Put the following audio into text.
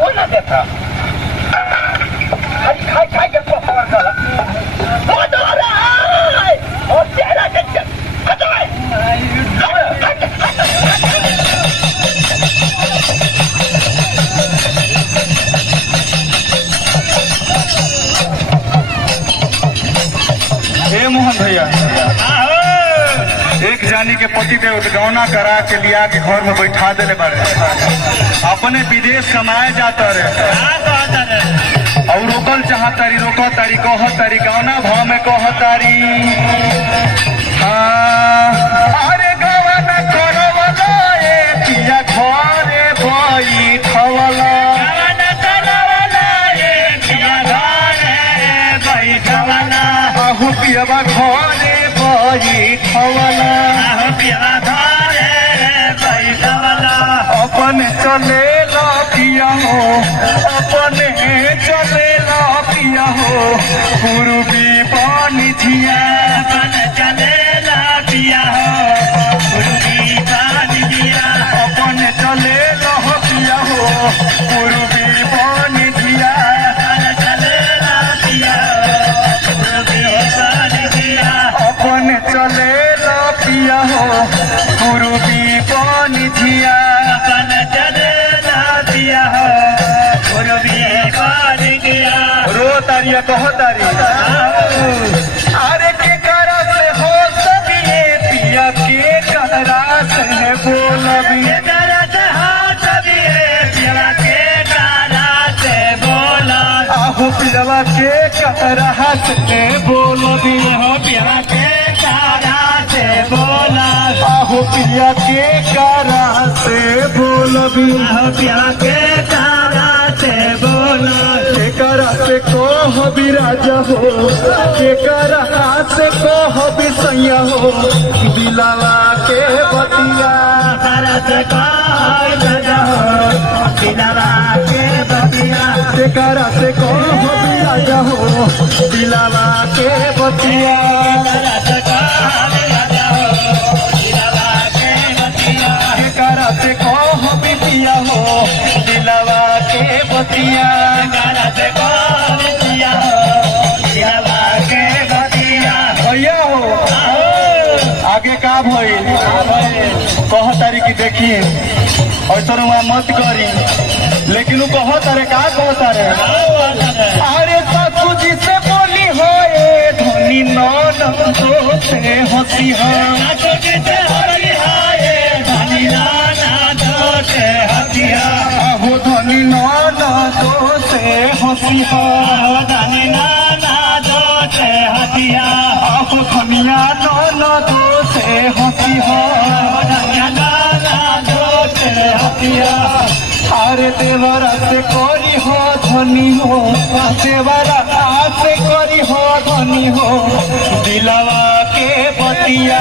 वो ना देखा खाई खाई के पकड़ चला वो तो रहा है और तेरा देख हटो ए मोहन भैया एक जानी के पति देव गौना करा के लिया के घर में बैठा देले बारे अपने विदेश कमाए जाता रहे और रोकल चाहतारी रोको तारी कह तारी गौना भाव में कह तारी अरे गौना करो ए पिया घरे बैठवला आहू पियवा घरे बैठवला अपने चले ला पिया हो अपने चले ला पिया हो पूर्वी पानी झिया अपने चले ला पिया हो पूर्वी पानी झिया अपने चले ला पिया हो पूर्वी पानी झिया चले ला पिया अपने चले ला पिया हो पूर्वी पानी झिया अपने चले ला पिया हो पूर्वी पानी झिया रो तारिया कह तारी अरे के करा से हो सभी पिया के करा से बोलबी करा से हो सभी पिया के करा से बोला आहू पिलवा के करा से बोलबी हो पिया के करा से बोला आहू पिया के करा से बोलबी हो पिया के करा से बोला के करा से कह भी राजा हो के करा से कह भी सैया हो दिलावा के बतिया करा से कह राजा हो दिलावा के बतिया के करा से कह भी राजा हो दिलावा के बतिया करा से कह राजा हो दिलावा के बतिया के करा से कह भी पिया हो दिलावा के बतिया करा से कह पिया हो दिलावा के बतिया भैया हो आगे का भइल कह तारी की देखी ऐसा रुआ मत करी लेकिन कह तारे का कह तारे अरे सासू जी से बोली हो धनी नौन से हंसी हो सासू जी से बोली हो धनी नौन से हंसी हो धनी नौन से हंसी हो धनी नौन से हंसिया आहो धनिया नौन से हंसी हो अरे देवरा से करी हो धनी हो देवरा से करी हो धनी हो दिलावा के बतिया